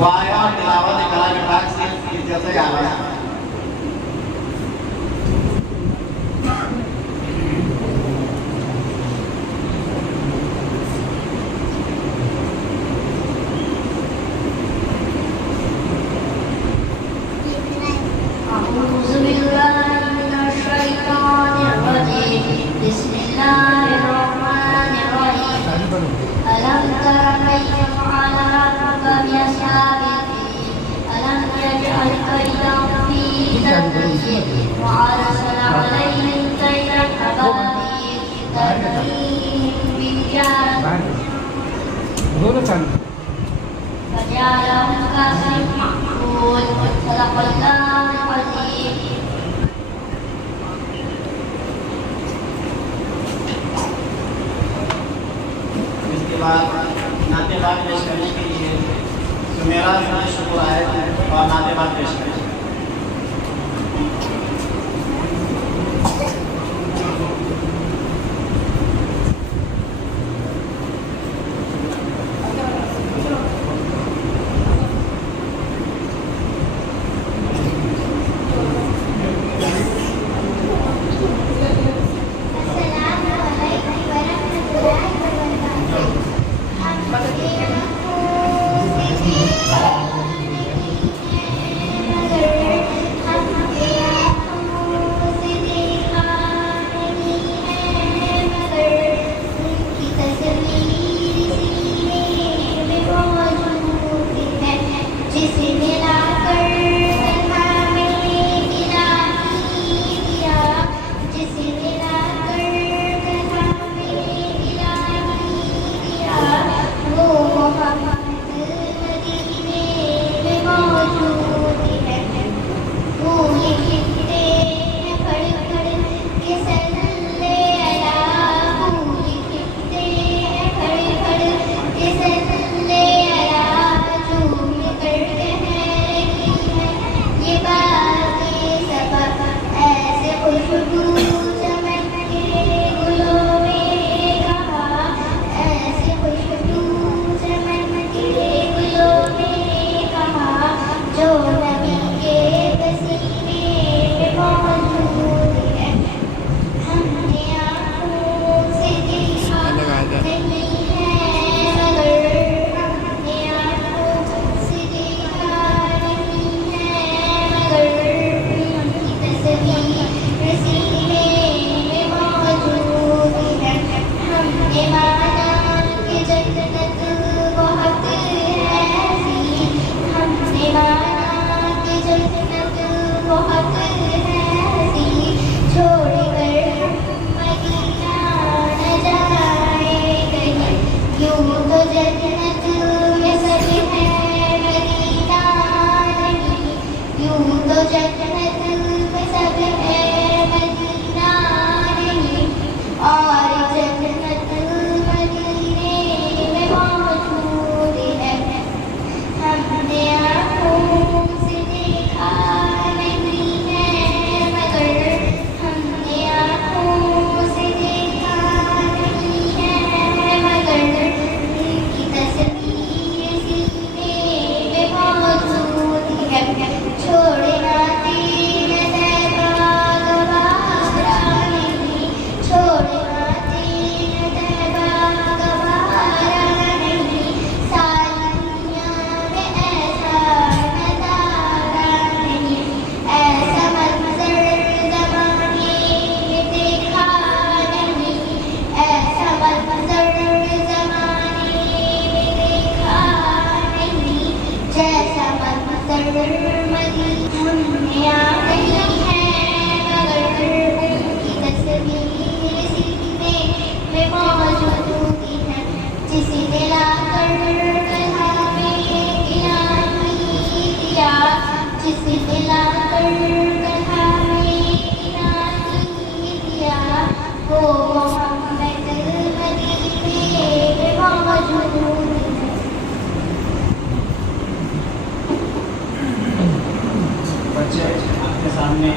वो आया और तिलावत कलाम पाक से जैसे आ गया। नातेबाग पेश करने के लिए सुमेरा शुक्र आए और नातेबाग पेश करें। आपके सामने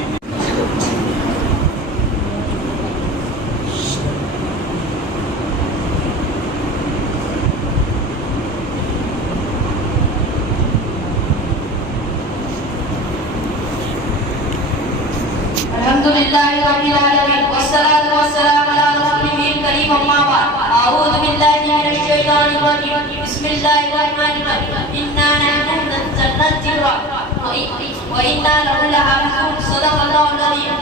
अल्हम्दुलिल्लाहि रब्बिल आलमीन वस्सलातु वस्सलामु अला रसूलिहिल करीम अम्मा बाद अऊज़ु बिल्लाहि मिनश शैतानिर रजीम बिस्मिल्लाहिर रहमानिर रहीम इन्ना नहनु नज़्ज़लना ज़िक्रा व इन्ना लहु लहाफ़िज़ून सदक़ल्लाहुल अज़ीम।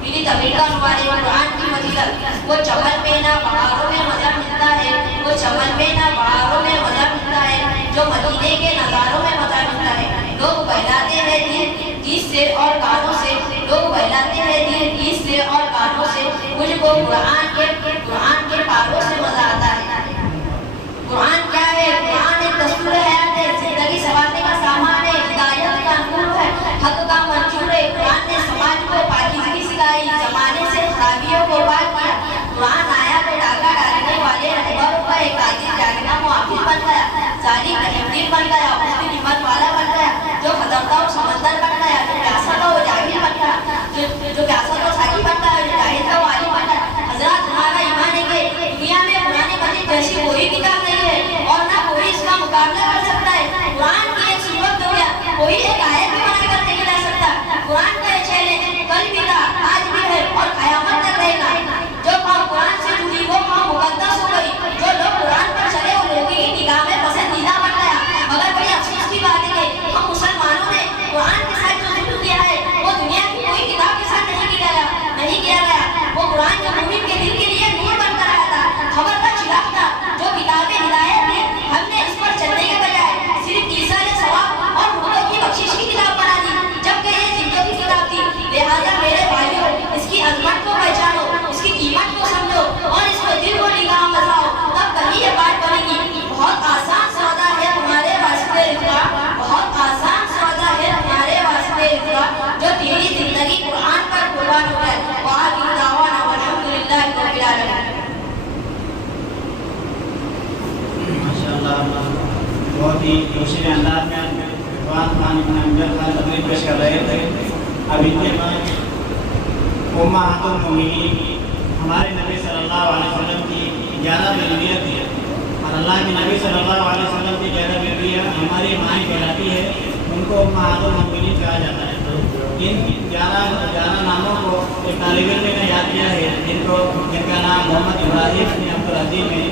मेरी तबलीगन वाले कुरान की फजीलत, वो चमन में ना बहारों में मजा मिलता है, वो चमन में ना बहारों में मजा मिलता है, जो मदीने के नज़ारों में मजा मिलता है। लोग बहलाते हैं दिल गीत से और गानों से, लोग बहलाते हैं दिल गीत से और गानों से, मुझको कुरान के पारों से मजा आता है। कुरान क्या है? कुरान एक दस्तूर हयात है, जिंदगी संवारने का सामान है, हिदायत का नूर है, हक का मंशूर है। कुरान ने समाज को पाकीज़गी सिखाई, जमाने से खराबियों को पाक किया। कुरान आया तो डाका डालने वाले रहबरों का एक काजी जागना मुआफिल बन गया, जालिम रहमदीन बन गया, उसकी हिम्मत वाला बन गया, जो खतरता और समंदर बन गया, जो प्यासा था वो जाहिल बन गया, जो प्यासा था साकी बन गया, जो जाहिल था वो आलिम बन गया। हजरत हमारा ईमान है कि दुनिया में कुरान मजीद जैसी कोई किताब नहीं है और ना कोई इसका मुकाबला कर सकता है। कुरान की एक सूरत हो गया, कोई एक आयत भी बनाकर नहीं ला सकता। कुरान का ये चैलेंज कल भी था, आज भी है और क़यामत तक रहेगा। जो कौम कुरान से जुड़ी वो कौम मुकद्दस हो गई, जो लोग कुरान पर चले वो लोगों की निगाह में पसंदीदा बन गया। मगर बड़ी अफसोस की बात है कि हम मुसलमानों ने कुरान के साथ जो जुल्म किया है वो दुनिया की कोई किताब के साथ नहीं किया गया। वो कुरान जो मुमिन के दिल के लिए नूर बनकर आया था, खबर का चिराग था, जो किताबें हिदायत थी, हमने इस पर चलने के बजाय सिर्फ ईसाने सवाब और मुर्दों की बख्शिश की किताब बना दी, जबकि ये जिंदों की किताब थी। लिहाजा मेरे भाइयों, इसकी अजमत को पहचानो, इसकी कीमत को समझो और इसको दिल को निगाह बसाओ, तब कहीं ये बात बनेगी। बहुत आसान सौदा है तुम्हारे वास्ते इज़्ज़ा, बहुत आसान सौदा है तुम्हारे वास्ते इज़्ज़ा, जो तेरी जिंदगी कुरान पर कुर्बान हो जाए। वाहिद दावाना अल्हम्दुलिल्लाहि रब्बिल आलमीन। माशाअल्लाह, बहुत ही खुशी अंदाज में कुरान खान इब्न अमजद खान तकरीर पेश कर रहे थे। अब इनके बाद उम्महातुल मोमिनीन हमारे नबी सल्लल्लाहु अलैहि वसल्लम की 11 बीवियाँ थी और अल्लाह के नबी सल्लल्लाहु अलैहि वसल्लम की 11 बीवियाँ हमारी माएँ कहलाती है, उनको उम्महातुल मोमिनीन कहा जाता है। इन 11 नामों को एक तालिब इल्म ने याद किया है, जिनका नाम मोहम्मद इब्राहिम बिन अब्दुल अजीज है।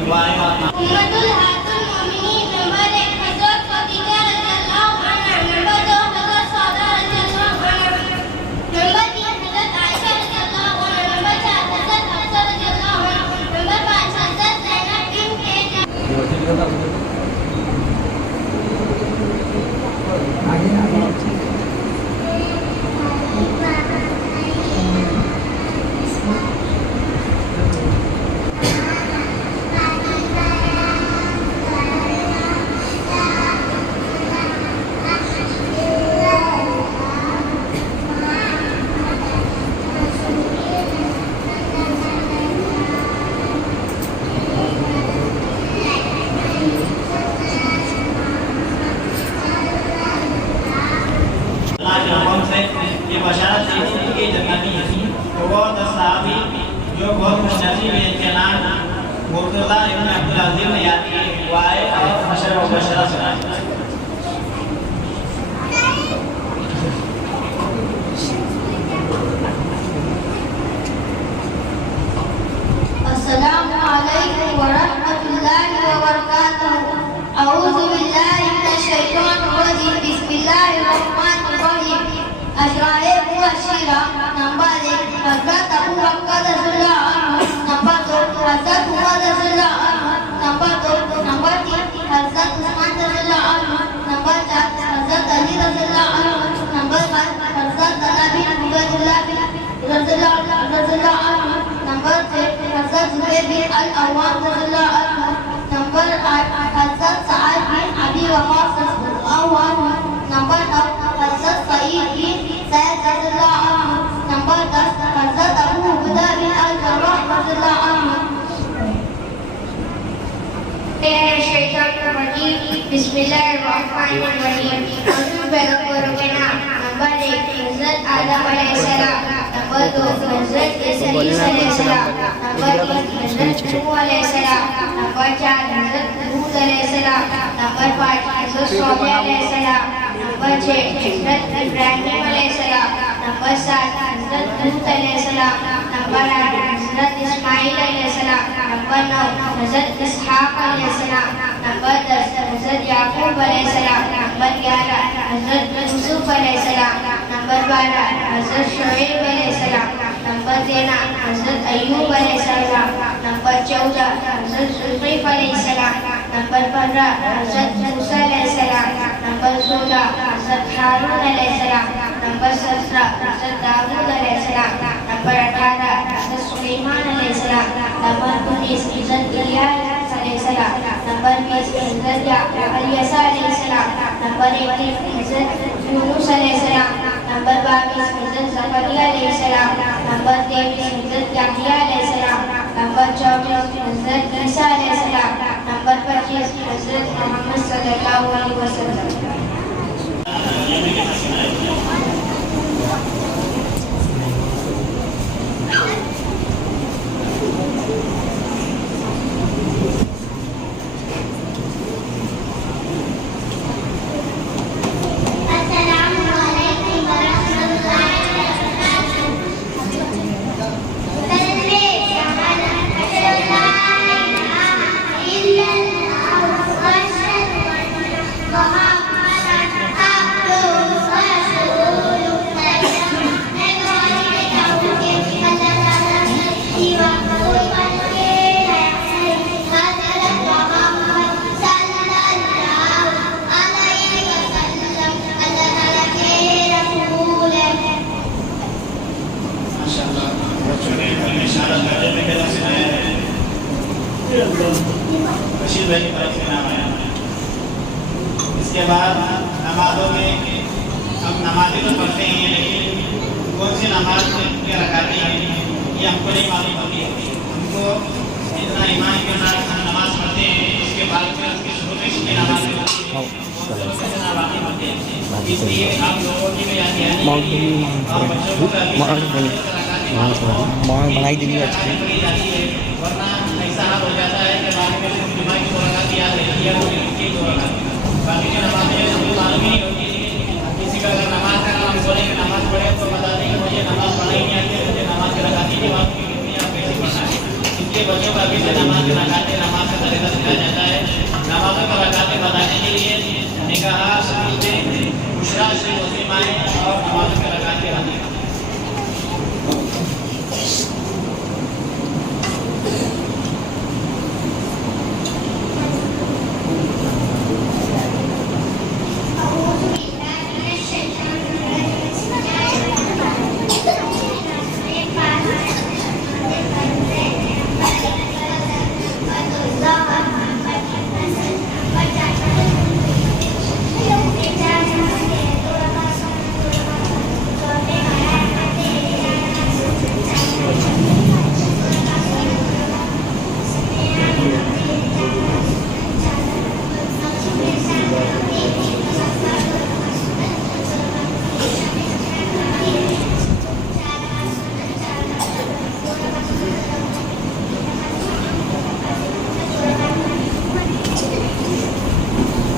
ये बशारत थी कि जन्नती है, तो वो 10 सहाबी जो बहुत खुशनसीब है, इनके नाम मुर्तज़ा इब्न अब्दुल अजीज ने याद किए, वो आए और हशर व बशरा सुनाए। अस्सलामु अलैकुम व रहमतुल्लाहि व बरकातुहू। अऊज़ु बिल्लाहि मिनश शैतानिर रजीम। बिस्मिल्लाहिर रहमानिर रहीम। अशराए मुबश्शिरा नंबर 1 हज़रत अबू बकर रज़ियल्लाहु अन्हु, नंबर 2 हज़रत उमर रज़ियल्लाहु अन्हु, नंबर 3 हज़रत उस्मान रज़ियल्लाहु अन्हु, नंबर 4 हज़रत अली रज़ियल्लाहु अन्हु, नंबर 5 हज़रत तलहा बिन उबैदुल्लाह रज़ियल्लाहु अन्हु, नंबर 6 हज़रत ज़ुबैर बिन अल-अव्वाम रज़ियल्लाहु अन्हु, नंबर 8 हज़रत सअद बिन अबी वक़ास रज़ियल्लाहु अन्हु, नंबर 9 हज़रत सईद बिन ज़ैद रज़ियल्लाहु अन्हु, नंबर 10 हज़रत अबू उबैदा बिन अल-जर्राह रज़ियल्लाहु अन्हु। बिस्मिल्लाहिर्रहमानिर्रहीम। पैगंबरों के नाम। नंबर 1 हज़रत आदम अलैहिस्सलाम, नंबर 2 हज़रत ईसा अलैहिस्सलाम, नंबर 3 हज़रत नूह अलैहिस्सलाम, नंबर 4 हज़रत हूद अलैहिस्सलाम, नंबर 5 हज़रत सोलेह अलैहिस्सलाम, नंबर 6 हज़रत इब्राहीम अलैहिस्सलाम, नंबर 7 हज़रत लूत अलैहिस्सलाम, नंबर 8 हज़रत इस्माइल अलैहिस्सलाम, नंबर 9 हज़रत इसहाक अलैहिस्सलाम, नंबर 10 हज़रत याकूब अलैहिस्सलाम, नंबर 11 हज़रत यूसुफ अलैहिस्सलाम, नंबर 12 हज़रत शुएब अलैहिस्सलाम, नंबर 13 हज़रत अय्यूब अलैहिस्सलाम, नंबर 14 हज़रत जुल्किफ़ अलैहिस्सलाम, नंबर 15 हज़रत मूसा अलैहिस्सलाम, नंबर 16 हज़रत हारून अलैहिस्सलाम, नंबर 17 हज़रत दाऊद अलैहिस्सलाम, नंबर 18 हज़रत सुलेमान अलैहिस्सलाम, नंबर 19 हज़रत इलियास अलैहिस्सलाम, नंबर 20 हज़रत इलियास अलैहिस्सलाम, नंबर 21 हज़रत यूनुस अलैहिस्सलाम, नंबर 22 हज़रत ज़करिया अलैहिस्सलाम, नंबर 23 हज़रत याहया अलैहिस्सलाम, नंबर 24 हज़रत ईसा अलैहिस्सलाम, नंबर 25 हज़रत मोहम्मद सल्लल्लाहु अलैहि वसल्लम। रशीद भाई का नाम आया। इसके बाद नमाजों में हम नमाजें तो पढ़ते हैं, लेकिन कौन सी नमाज के रकातें हैं ये हमको नहीं मालूम होती है। हमको इतना ईमान के साथ हम नमाज पढ़ते हैं, उसके बाद फिर उसके शुरू में कितनी नमाज पढ़ते हैं, इसलिए आप लोगों की भी याद बनाई देनी है। वरना ऐसा हो जाता है कि बाद में जुम्मा की मुलाकात याद रहती है और इसकी मुलाकात बाकी की नमाज़ें सबको मालूम ही नहीं होती। किसी का अगर नमाज का नाम बोले कि नमाज पढ़े तो बता दें कि मुझे नमाज पढ़ना ही नहीं आती, मुझे नमाज के रकातें की बात कितनी आप कैसे पढ़ना है। इसलिए बच्चों का अभी से नमाज के रकातें नमाज का तरीका सिखाया जाता है। नमाजों का रकातें बताने के लिए निकाह शरीफ में बुशरा शरीफ मुस्लिमाएँ और नमाजों के रकातें बताने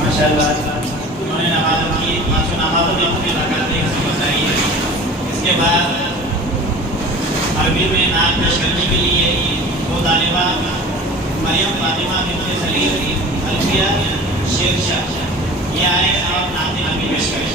माशाअल्लाह उन्होंने नमाज़ों की पाँचों नमाज़ों में अपनी रकातें बताई है। इसके बाद अरबी में नाम पेश करने के लिए दो तालिबा मरियम फातिमा बिन्त सलीम अल्फिया शेख शाह ये आए और नाम अरबी पेश करें।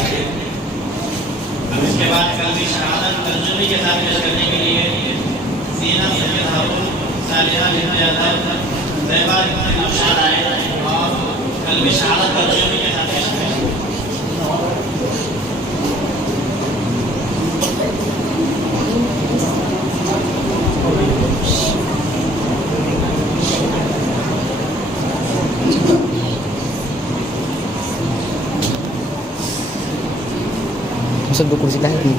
अब इसके बाद कलमी शहादत तर्जुमे के साथ पेश करने के लिए ज़ीनत सैयद हारून, सालिहा बिन्त अज़हर, ज़ैबा बिन्त नौशाद आए और कलमी शहादत तर्जुमे के साथ पेश करें। सबको कुर्सी लाए थी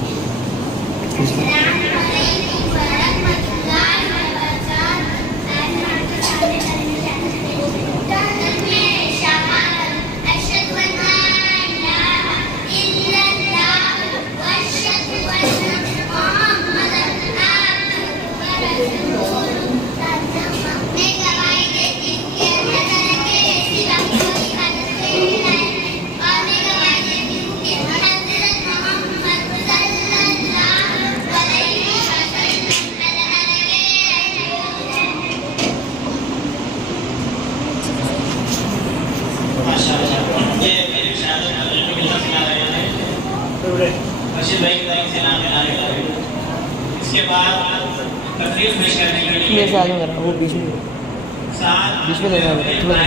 इसके बाद तकरीर पेश करने के लिए मेरे साथ में करा वो बीच में देना थोड़ा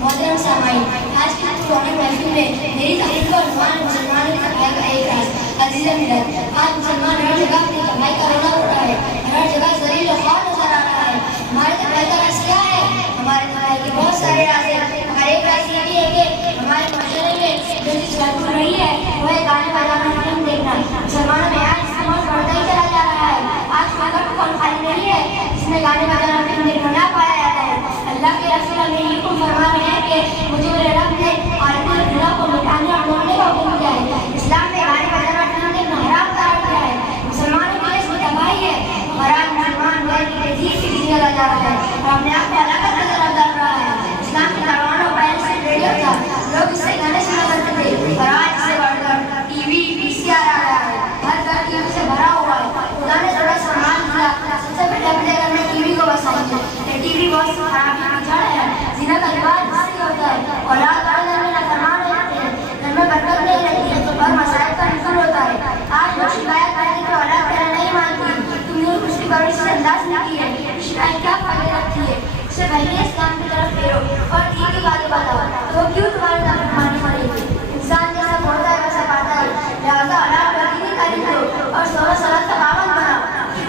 मोहतरम सामाईन, आज की पुरानी महफिल में मेरी तारीफ को अनुमान मुसलमानों की कमाई का एक राज अजीज़ मिलत। आज मुसलमान हर जगह अपनी कमाई का रोना उड़ रहा है, हर जगह ज़लील और ख्वार नजर आ रहा है। हमारे कमाई का राज क्या है? हमारे कमाई के बहुत सारे राज हैं। हमारे एक राज ये भी है कि हमारे माशरे में जो चीज़ मौजूद रही है वो है गाने बजाना, फिल्म देखना। मुसलमानों में आज इस्तेमाल बढ़ता ही चला जा रहा है। आज मगर कौन खाली नहीं है जिसमें गाने बजाना, फिल्म देखना ना पाया जाता है। अल्लाह के रसूल हमें ये हुक्म फरमा रहे हैं कि मुझे मेरे रब ने आदमी और गुनाह को मिटाने और मोड़ने का हुक्म दिया है। इस्लाम में गाने बजाना, फिल्म देखना हराम करार दिया है। मुसलमानों के लिए इसमें तबाही है और आज मुसलमान गैर की तहजीब से भी चला जा रहा है और अपने आप को हलाकत नजर डाल रहा है। इस्लाम के कारवानों पहले से रेडियो था, लोग इससे गाने सुना करते थे और आज इससे बढ़कर टीवी, वीसीआर आ रहा है। हर घर टीवी से भरा हुआ है। खुदा ने थोड़ा सामान दिया, सबसे पहले अपने घर में टीवी को बसाएंगे। टीवी बहुत खराबी की जड़ है, ज़िना का रिवाज इससे होता है। औलाद घर में नाफरमान हो जाते हैं, घर में बरकत नहीं रहती है और मसाइल का नुकसान होता है। आज लोग शिकायत करेंगे कि औलाद कहना नहीं मानती, तुमने उसकी परवरिश से अंदाज नहीं की है। शिकायत क्या फायदे रखती है? उससे पहले इस्लाम की तरफ फेरो और दीन की बातें बताओ, तो क्यों तुम्हारे तरफ माननी पड़ेगी? इंसान जैसा बोलता है वैसा पाता है, लिहाजा औलाद पर दीनी तारीफ करो और सोलह सलात का पाबंद बनाओ।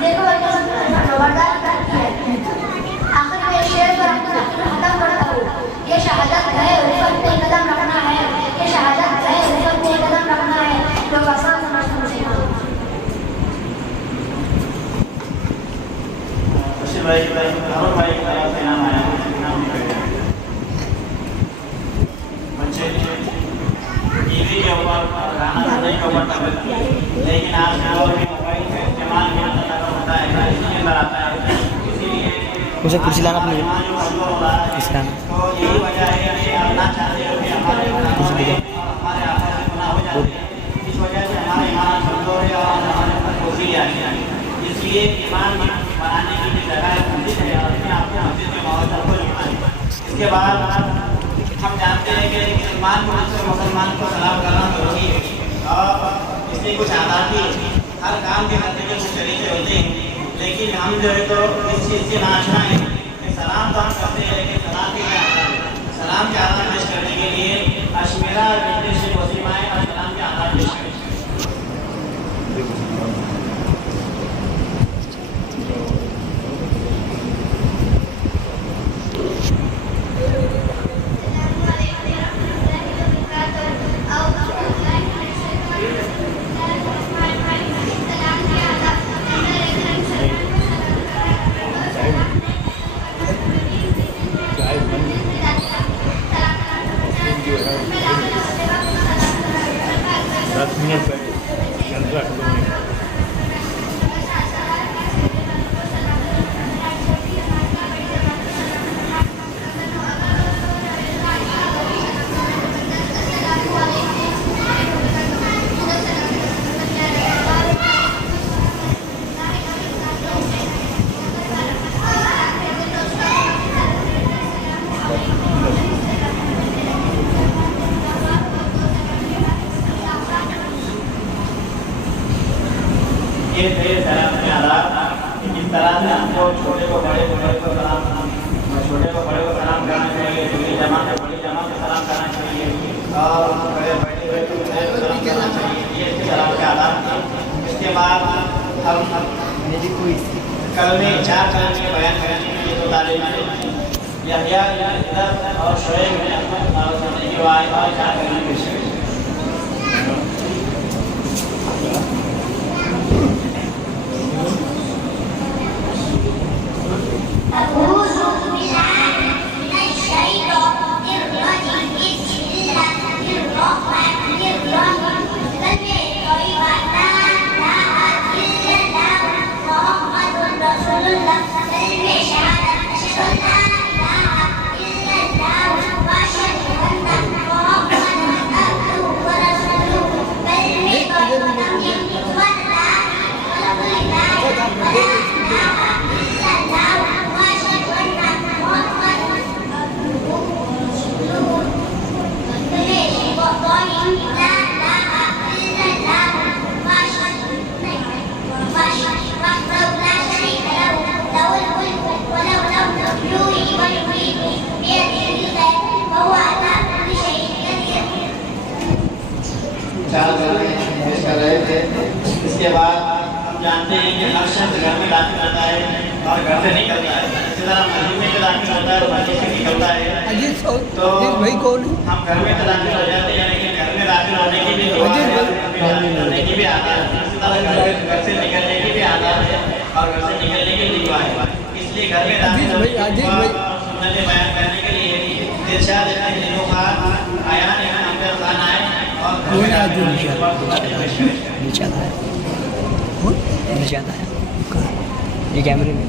देखो वह कैसे खबरदारी करती है। आखिर में शेर पर अपना खत्म करता हूँ। ये शहादत है, उल्फत में कदम रखना है। ये शहादत है, उल्फत में कदम रखना है। लोग आसान समझते हैं। भाई और भाई का नाम आया, नाम बच्चे टीवी के ऊपर गाना सुनने के ऊपर तब, लेकिन आज मोबाइल का इस्तेमाल भी होता है, इसके अंदर आता है। इसीलिए मुझे कुर्सी लाना अपनी इस्लाम तो यही वजह है कि आप ना चाहते हो कि हमारे आपस में गुनाह हो जाते हैं। इस वजह से हमारे ईमान कमजोर है और हमारे ऊपर बोझी आती है। इसलिए ईमान बनाने की जो जगह है मस्जिद है, अपने आप को मस्जिद में माहौल को लिखना है। इसके बाद हम जानते हैं कि मुसलमान को दूसरे मुसलमान को सलाम करना जरूरी है और इसलिए कुछ आदात भी हर काम के करने के कुछ तरीके होते हैं, लेकिन हम जो है तो इस चीज़ से नाशना है कि सलाम तो हम करते हैं, लेकिन सलाम के क्या आदात, सलाम के आदात पेश करने के लिए अशमेरा से वसीमाएँ और सलाम के आदात पेश करें। ये थे सलाम के आदाब। इस तरह से हमको छोटे को बड़े को सलाम, छोटे को बड़े को सलाम करना चाहिए, छोटी जमा से बड़ी जमा से सलाम करना चाहिए और बड़े बैठे हुए को सलाम करना चाहिए। ये सलाम के आदाब। इसके बाद हम कलमे 4 कलमे बयान करने के लिए 2 तालीम यहया और शोएब ने अपने की वाय और 4 कलमे पेश किए। इसके बाद हम जानते हैं कि हर शख्स घर में दाखिल होता है और घर से निकलता है। इसी तरह मस्जिद में दाखिल होता है और मस्जिद से निकलता है। तो हम घर में दाखिल हो जाते हैं, लेकिन घर में दाखिल होने की भी दुआ है, होने की भी आदत है। इसी तरह घर से निकलने की भी आदत है और घर से निकलने की भी दुआ है। इसलिए घर में दाखिल होने की सुन्नतें बयान करने के लिए इरशाद दिनों का आया यहाँ अंदर खाना है और नीचे आता है ये कैमरे में।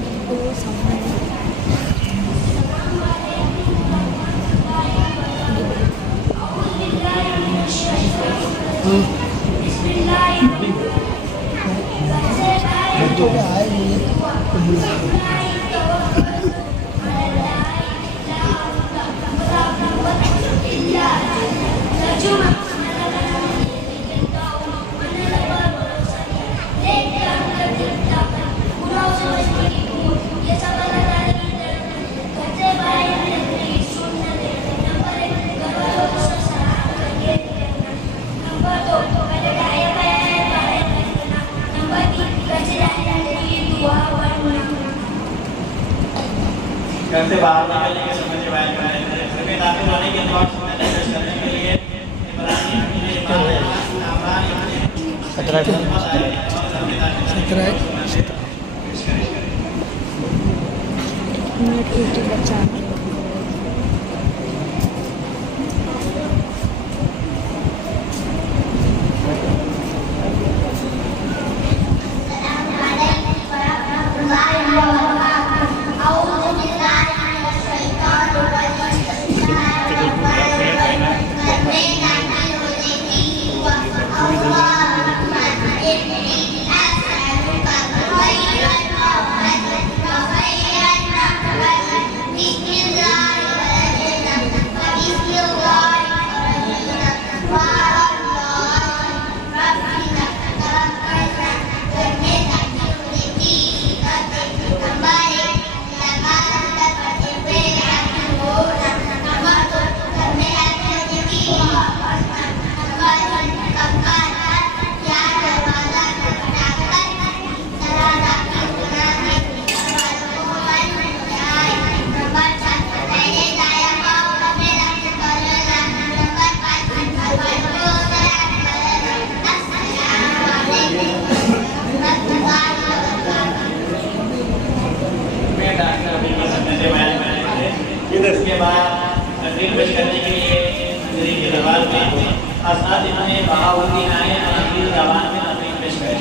घर से बाहर निकलने के समय बयान करें। घर में दाखिल होने के बाद सुन्नतें पेश करने के लिए इसके बाद तकरीर पेश करने के लिए तकरीर के दरबार में असातिज़ा ने बहाउद्दीन आए अंग्रेज़ी ज़बान में तकरीर पेश करें।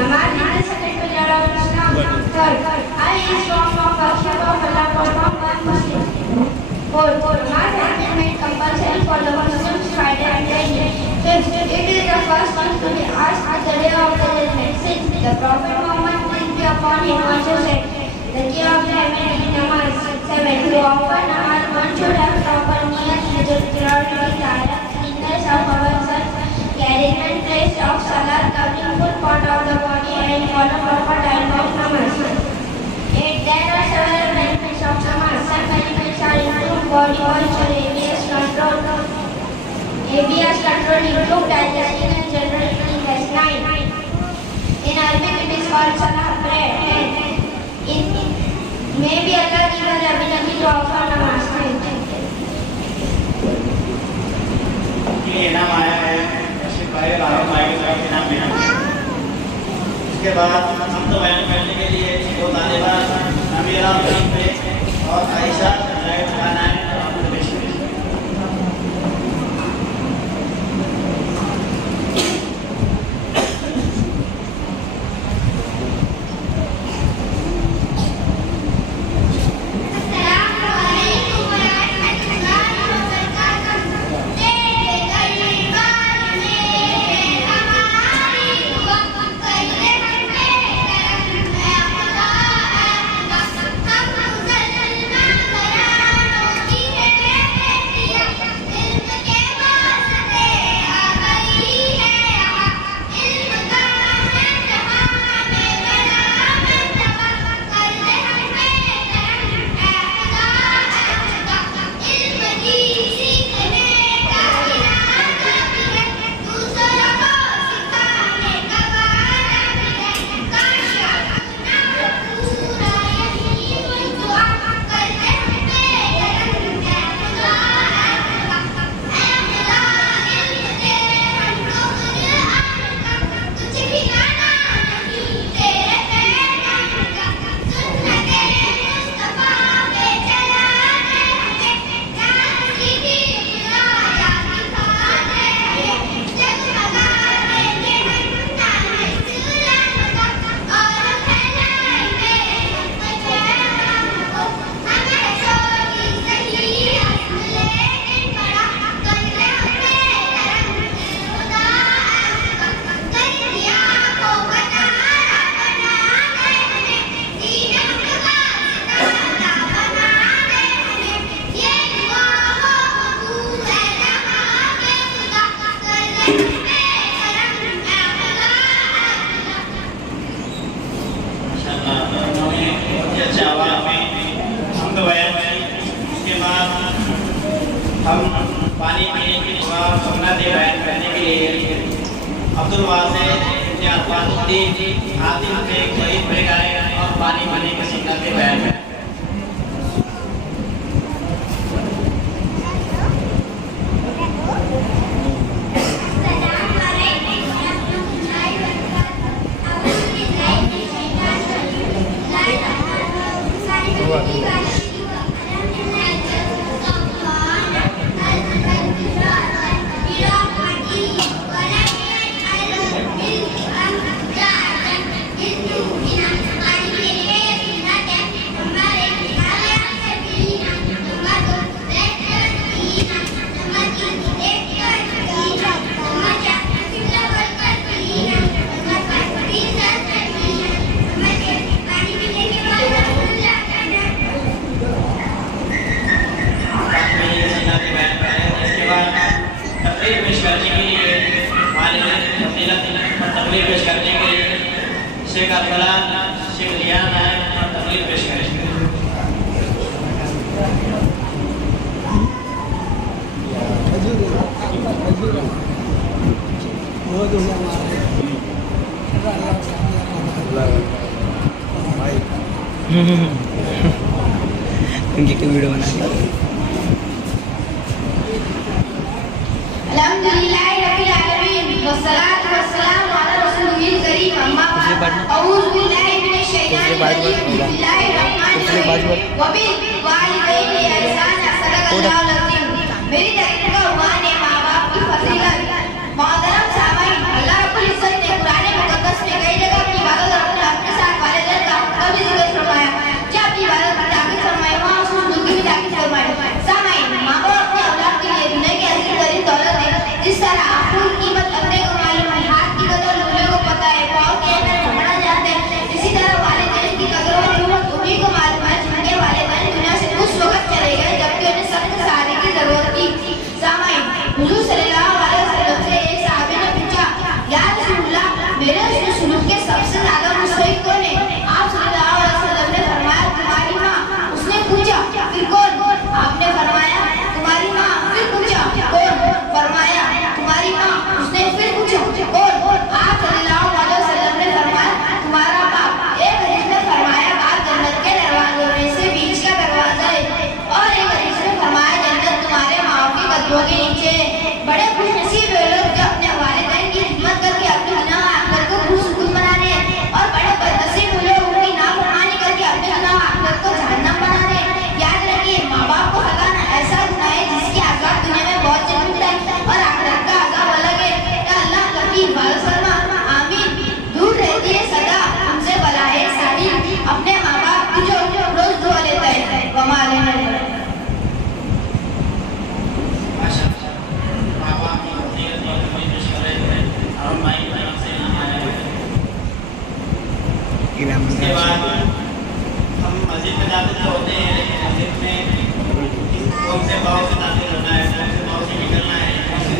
नमाज हमारे सब्जेक्ट में जा रहा है Islam third I am strong from worship of Allah from one Muslim fourth namaz has been made compulsory for the Muslims Friday and daily. Fifth, it is the first one to be asked at the day of the judgment. Sixth, the Prophet Muhammad peace be upon him also said, the key of the Ahmadi namaz. Seventh, to offer namaz one should have proper niyat, majority ayat, cleanness of ourselves, carrying and trace of salat, covering full part of the body and follow proper time of namaz. Eight, there are several benefits of namaz. Some benefits are improved body posture, ABS control, improved digestion and general cleanliness. 9, in Arabic it is called salah prayer. 10, maybe Allah given the ability to offer namaz. ये इनाम आया है रशीद भाई राहुल भाई के तरफ इनाम मिला। इसके बाद हम तो बयान करने के लिए दो तालिबा अमीरा और आयशा खाना है हम पानी पीने की दुआ सुन्नत बयान करने के लिए अब्दुल वासिद आतिम से करीब पे गए और पानी पीने की सुन्नत बयान करें। तकरीर पेश करने के लिए शेख अफजलान शेख लियान है और तकरीर पेश करेंगे। उनकी कोई वीडियो बना अल्हम्दुलिल्लाह रब्बिल आलमीन वस्सलातु वस्सलामु अला रसूलिल करीम अम्मा बाद अऊज़ु बिल्लाहि मिनश शैतानिर रजीम बिस्मिल्लाहिर रहमानिर रहीम व बिल वालिदैनि ihsana सदक़ल्लाहुल अज़ीम। मेरी तकरीर का उन्वान है माँ बाप की फजीलत। मोहतरम सामाईन, अल्लाह रब्बुल इज्जत ने कुरान मुक़द्दस में कई जगह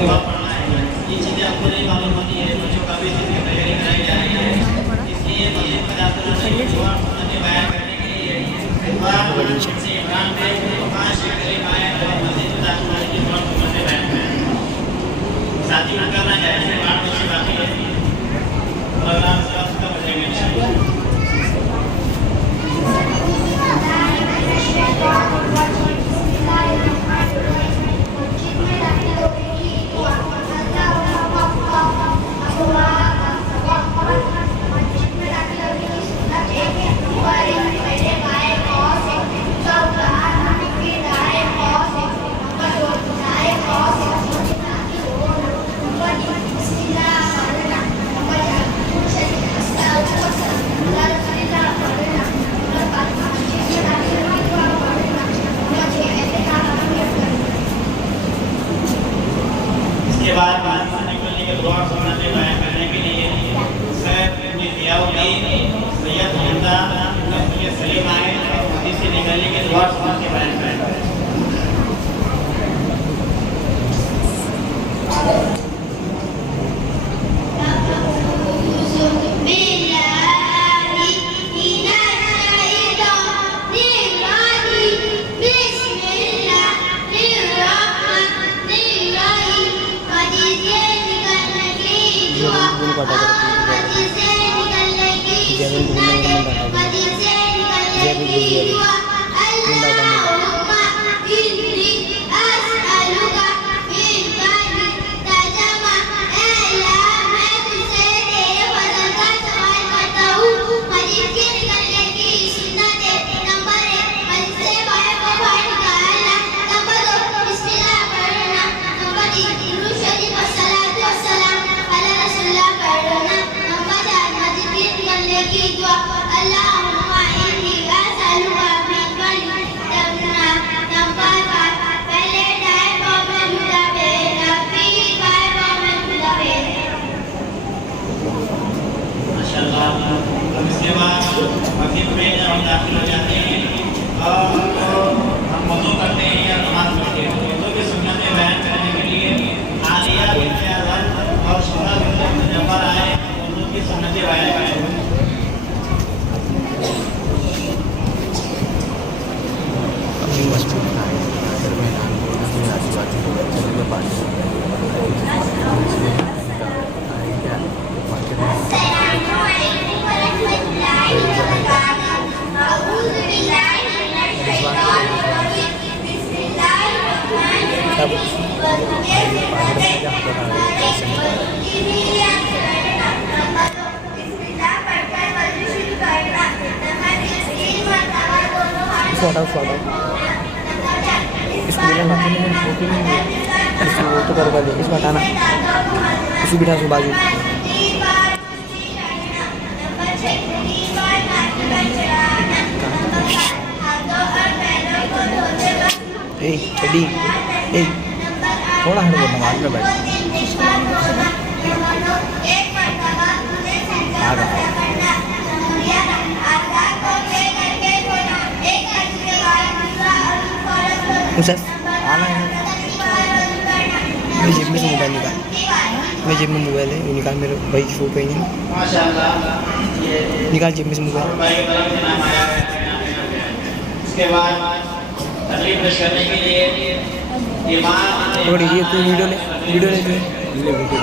दुआ पढ़ना है। ये चीज़ें आपको नहीं मालूम होती है, बच्चों का भी इसकी तैयारी कराई जा रही है। इसलिए मस्जिद में जाकर दुआ सुन्नतें बयान करने के लिए दुआ से इमरान पे 5 करीब आए और मस्जिद में दाखिल होने की दुआ सुन्नतें बयान करें। साथी को करना चाहिए, इससे 8 बच्चे बाकी है प्रोग्राम सब का बजेंगे इंशाअल्लाह। इसके बाद निकलने के दुआ सुन्नतें बयान करने के लिए सैयद इब्न ज़ियाउद्दीन सैयद हमदा सैयद सलीम आए और मस्जिद से निकलने के दुआ सुन्नतें बयान करें। इसके बाद मस्जिद में जब हम दाखिल हो जाते हैं और हम वज़ू करते हैं या नमाज़ पढ़ते हैं, वज़ू की सुन्नतें बयान करने के लिए आलिया बिन्त अज़हर और शुरा बिन्त जफ़र आए, वज़ू की सुन्नतें बयान करें। इसको तो करवा दे, इसको हटाना, इसी बिठा सो बाजू। चड्डी थोड़ा हट बोलना, बाद में बैठ आना है। मेरी जेब में से मोबाइल निकाल, मेरी जेब में मोबाइल है, वो निकाल, मेरे भाई की फ़ोटो ही नहीं, निकाल जेब में से मोबाइल। इसके बाद तकलीफ पेश करने के लिए थोड़ी ये तू वीडियो ले तू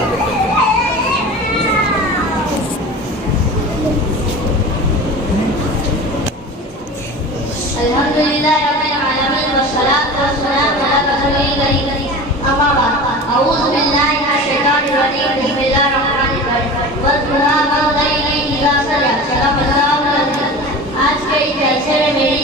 अल्हम्दुलिल्लाह रब्बिल आलमीन वस्सलातु वस्सलामु अला रसूलिल करीम। अम्मा बाद, अऊज़ु बिल्लाहि मिनश शैतानिर रजीम, बिस्मिल्लाहिर रहमानिर रहीम। वज़्कुरा मौलैनि इज़ा सजा सल्लल्लाहु अलैहि वसल्लम। आज के इस जलसे में मेरी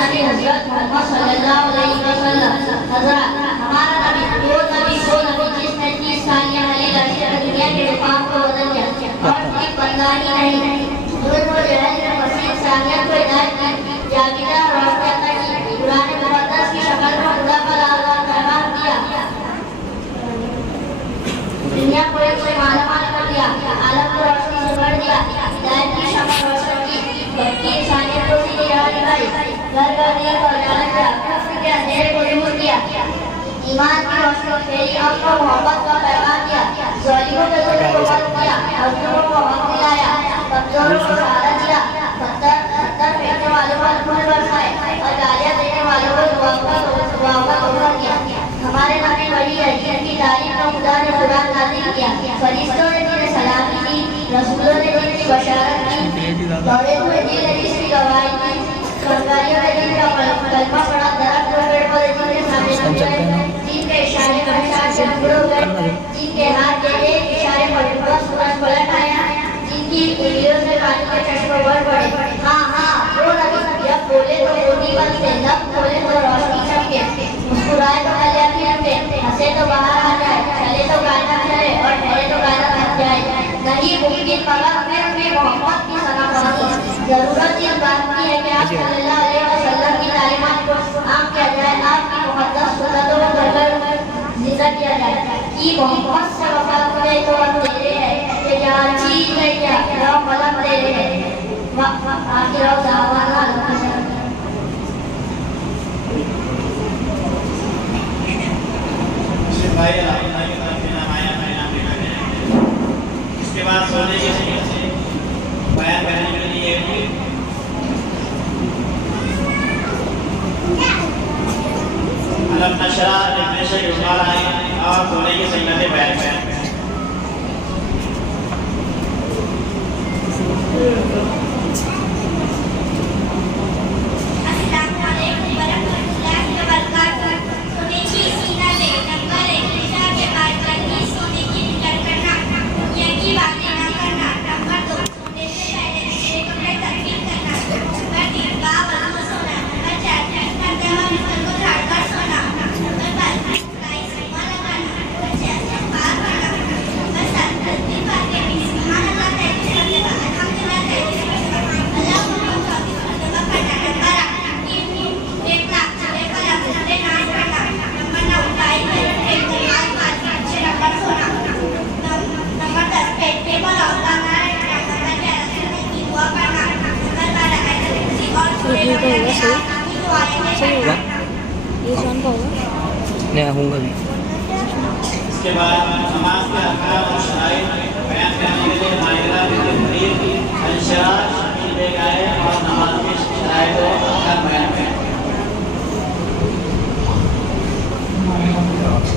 नबी हज़रत मोहम्मद सल्लल्लाहु अलैहि वसल्लम। हज़रत हमारा नबी वो नबी जिसने 30 साल या हलील दुनिया के रिफात को बदल दिया और कोई बंदा ही नहीं जो जहल में फसीह सानियत को हिदायत की, जागीदा रास्ते तक कुरान मुक़द्दस की शक्ल में खुदा का पैगाम दिया, दुनिया को एक से मालामाल कर दिया, आलम को रोशनी से भर दिया, हिदायत की शक्ल रोशन की, बल्कि इंसानियत को सीधी राह दिखाई, घर घर दिया और जान किया, कुफ्र के अंधेरे को दूर किया, ईमान की रोशनी मेरी आंखों को मोहब्बत का पैगाम दिया, ज़ालिमों के जुल्म को बंद किया, मज़लूमों को हक दिलाया, कमज़ोरों को सहारा दिया, पत्थर फेंकने वालों पर फूल बरसाए और गालियाँ देने वालों को दुआओं का तोहफा दिया। हमारे नबी वही है जिनकी तारीफ को खुदा ने कुरान नाज़िल किया, फरिश्तों ने जिन्हें सलामी दी, रसूलों ने जिनकी बशारत की, तौरात में जिसकी गवाही दी, सरकारियों ने जिनका कलमा पढ़ा, दरख्त और पेड़ पौधे जिनके सामने जिनके इशारे पर चार चांद हो गए, जिनके हाथ देते इशारे पर सूरज पलट आया, जिनकी उंगलियों से पानी के चश्मे बढ़ पड़े। हाँ वो नबी जब बोले तो रोटी बनते, लब बोले तो रोशनी चमके, मुस्कुराए तो कल्याण लुटे, हंसे तो बाहर आ जाए, चले तो गाना चले और ठहरे तो गाना बन जाए। नहीं मुमकिन मगर फिर भी मोहब्बत की सना पानी। जरूरत इस बात की है कि आप सल्लल्लाहु अलैहि वसल्लम की तालीमात को आम किया जाए, आपकी मुक़द्दस सुन्नतों को घर जिंदा किया जाए। कि मोहब्बत से वफा करे तो हम तेरे हैं, कि यार चीज है क्या रब मलक तेरे हैं। आखिर और दावाना इसके बाद सोने के बयान करने के लिए अलम नशरा लिखने से उठा रहा है और सोने की सुन्नतें बयान करें। नहीं आऊँगा भी। इसके बाद नमाज के अहकाम और शराइत बयान करने के लिए माहिरा अंशरात शामिल ले गए और नमाज की शराइत और अहकाम बयान करें।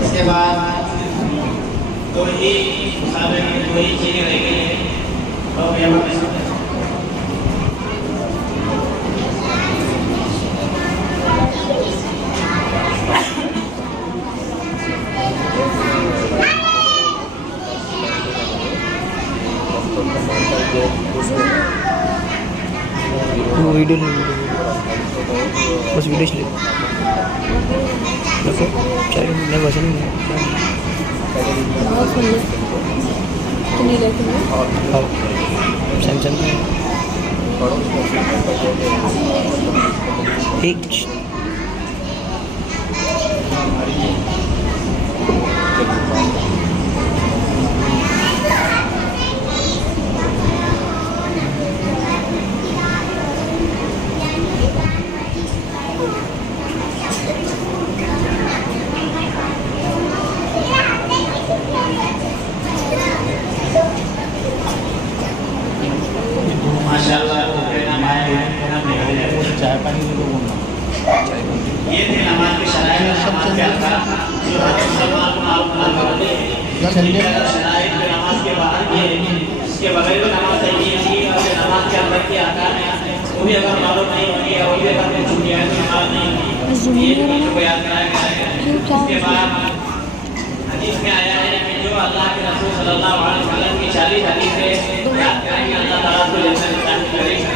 इसके बाद दो ही चीजें रह गई है और वो वीडियो नहीं, बस वीडियो चले देखो चलो मैं वजन नहीं सैमसंग एक माशाल्लाह चाय पानी ये थे नमाज की शराइत और नमाज के अहकाम जो हर मुसलमान को मालूम होना चाहिए। शराइत में नमाज के बाहर ये इसके बगैर भी नमाज चाहिए और जो नमाज के अंदर के अहकाम है वो भी अगर मालूम नहीं होंगे और भी अगर छुट्टियाँ तो नमाज नहीं होगी। ये जो बयान कराया गया है। इसके बाद हदीस में आया है कि जो अल्लाह के रसूल सल्लल्लाहु अलैहि वसल्लम की 40 हदीसें याद करेंगे अल्लाह ताला को जन्नत में दाखिल करेगा।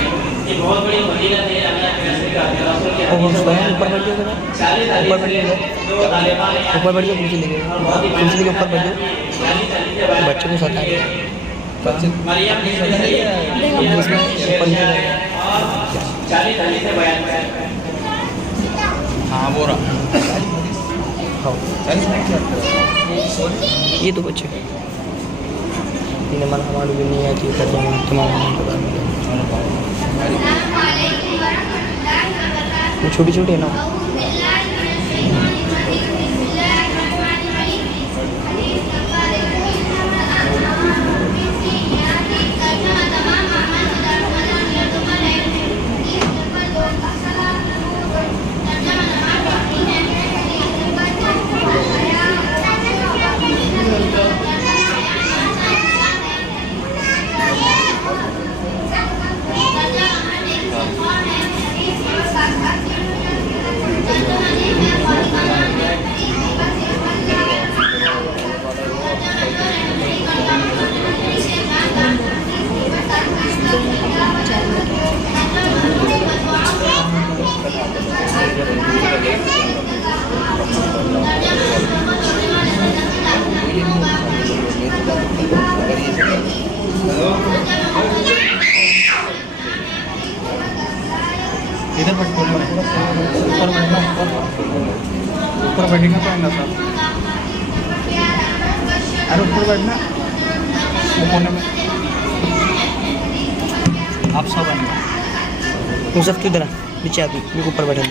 ये बहुत बड़ी फजीलत है अल्लाह के रसूल की ऊपर बढ़ जाओ, जो तालिबान ऊपर बढ़ जाओ, कुर्सी लेके ऊपर बढ़ जाओ, बच्चों को सता है मरियम ने और 40 हदीसें बयान करें। हाँ वो रहा ये तो बच्चे इन्हें मन हमारी भी नहीं आती कर तमाम छोटी छोटी है ना। ऊपर बैठेंगे तो आएंगे सर। अरे ऊपर बैठना वो कोने में आप सब आएंगे। वो सब क्यों इधर नीचे आती मेरे को ऊपर बैठे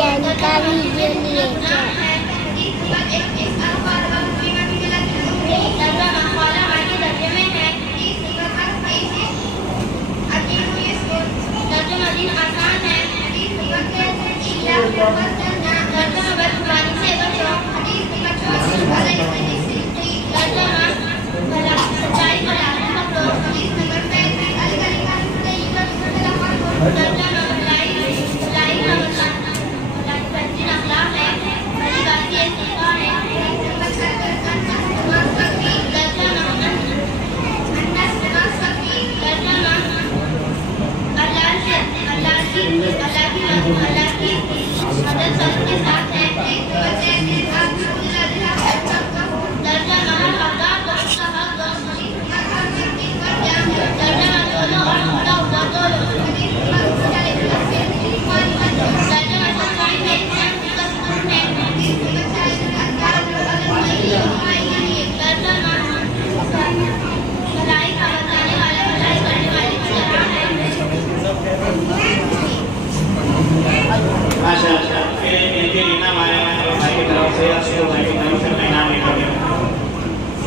जानकारी के लिए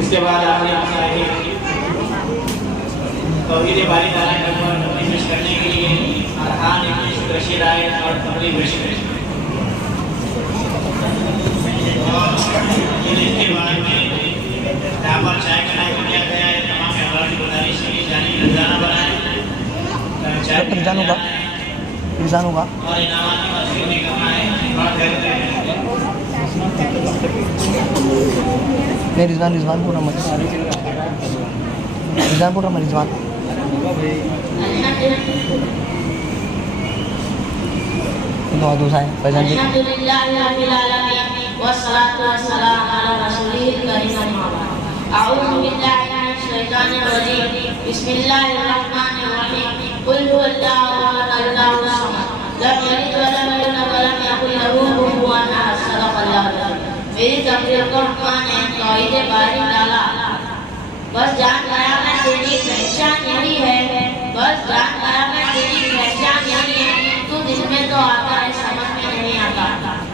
इसके बाद आपने तौहीद बारी ताला पेश करने के लिए अरहान इंग्लिश रशीद आए और तबलीग रशीद इसके बारे में यहाँ पर चाय का नाम दिया गया है। तमाम अहबाब की गुजारिश है कि जाने रोजाना बनाए इंसान होगा और इनामात की वसूली में कमाए नहीं रिजवान पूरा मत रिजवान तो दूसरा है फैजान जी अल्हम्दुलिल्लाहि रब्बिल आलमीन वस्सलातु वस्सलामु अला रसूलिल करीम अऊज़ु बिल्लाहि मिनश शैतानिर रजीम बिस्मिल्लाहिर रहमानिर रहीम कुल हुवल्लाहु अहद अल्लाहु Samad lam yalid wa lam yulad wa lam yakul lahu kufuwan ahad सदक़ल्लाहु अलज़ीम। मेरी तकरीर को हमने तौहीद बारी डाला बस जान गया मैं तेरी पहचान यही है बस जान गया मैं तेरी पहचान यही है तू दिल में तो आता है समझ में नहीं आता।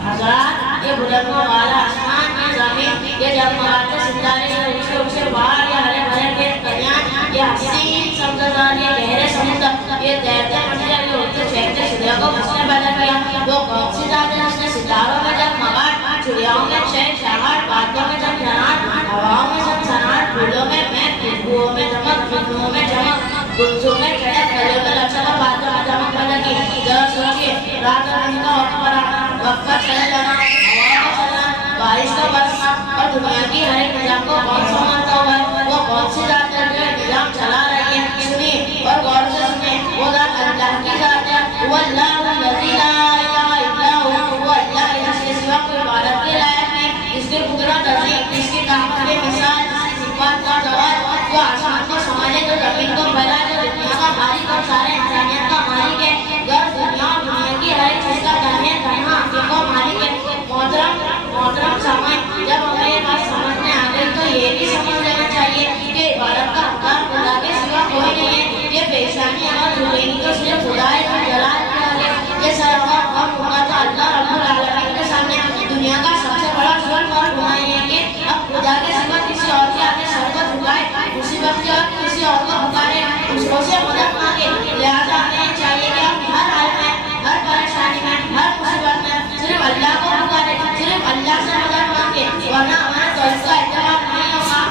हज़रात ये बुलंदों वाला आसमान में ज़मीन ये जगमगाते सितारे ऊंचे पहाड़ ये हरे भरे खेत खलियान ये हसीन सब्ज़ार ये गहरे समुद्र ये तैरते मछलियाँ ये उड़ते फेंकते चिड़िया को किसने पैदा किया वो कौन सी जात है जिसने सितारों में जगमगाहट चिड़ियाओं में शहशाहट बादलों में झनझनाहट हवाओं में सनसनाहट फूलों में महक खुशबुओं में चमक खुशबुओं में चमक गुलशों में पहले खजूर का लक्ष्य का बात जमा करने की जरा सोचिए रात और दिन का वक्त पर आना वक्त का चले जाना हवा का चलना बारिश का बरसना और दुनिया की हर एक निजाम को कौन संभालता हुआ वो कौन सी जात करके निजाम चला रही है सुनिए और गौर से सुनिए वो जात अल्लाह की जात है वो अल्लाह लज़ी ला इलाहा इल्ला हु वो अल्लाह है जिसके सिवा कोई इबादत के लायक नहीं इसकी कुदरत अज़ीम इसकी ताकत बेमिसाल इसकी सिफात का जवाब जो आसमान को संभाले जो जमीन को फैलाए जो दुनिया का मालिक और सारे इंसानियत का मालिक है जो दुनिया और दुनिया की हर एक चीज का तन्हा को मालिक है मोहतरम सामने जब हमें ये बात समझ में आ गई तो ये भी समझ लेना चाहिए कि इबादत का हकदार खुदा के सिवा कोई नहीं है ये बेशानी अगर जुड़ेगी तो सिर्फ खुदा है जो जलाल वाले ये सारा हम खुदा तो अल्लाह रब्बुल आलमीन के सामने दुनिया का सबसे बड़ा जुल्म और गुनाह है कि अब खुदा के सिवा किसी और के आगे सर को झुकाए मुसीबत के वक्त किसी और को पुकारे उसको से मदद मांगे लिहाजा हमें चाहिए कि हम हर हाल में हर परेशानी में हर मुसीबत में सिर्फ अल्लाह को पुकारे सिर्फ अल्लाह से मदद मांगे वरना हमारा तो इसका एतबार नहीं होगा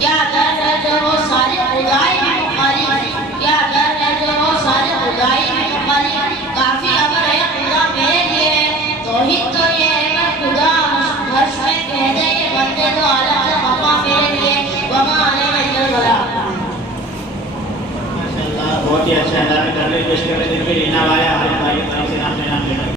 क्या डर है जो वो सारे खुदाई भी मुखाली क्या डर है जो वो सारे खुदाई भी मुखाली काफी अगर है खुदा मेरे लिए तौहीद तो ये है कि खुदा हर्ष में कह दे ये बंदे तो आलम से खफा मेरे लिए वमा अलैना इल्लल बलाग माशाअल्लाह बहुत ही अच्छा अल्लाह ने करने पेश करने दिन में इनाम आया हमारे भाई से नाम लेना